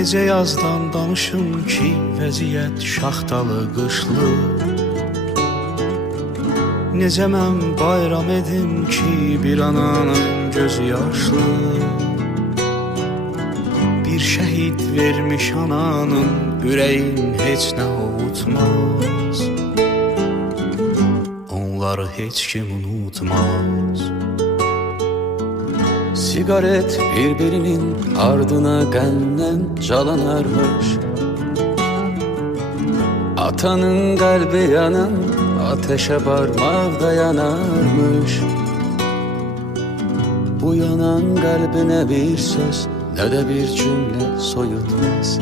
Necə yazdan danışım ki, vəziyyət şaxtalı, qışlı. Necə mən bayram edim ki, bir ananın gözü yaşlı. Bir şəhid vermiş ananın ürəyin heç nə ovutmaz. Onları heç kim unutmaz. Sigaret birbirinin ardına qəndən calanarmış. Atanın qəlbi yanan ateşe parmak dayanarmış. Bu yanan kalbine bir söz ne de bir cümle soyutmaz.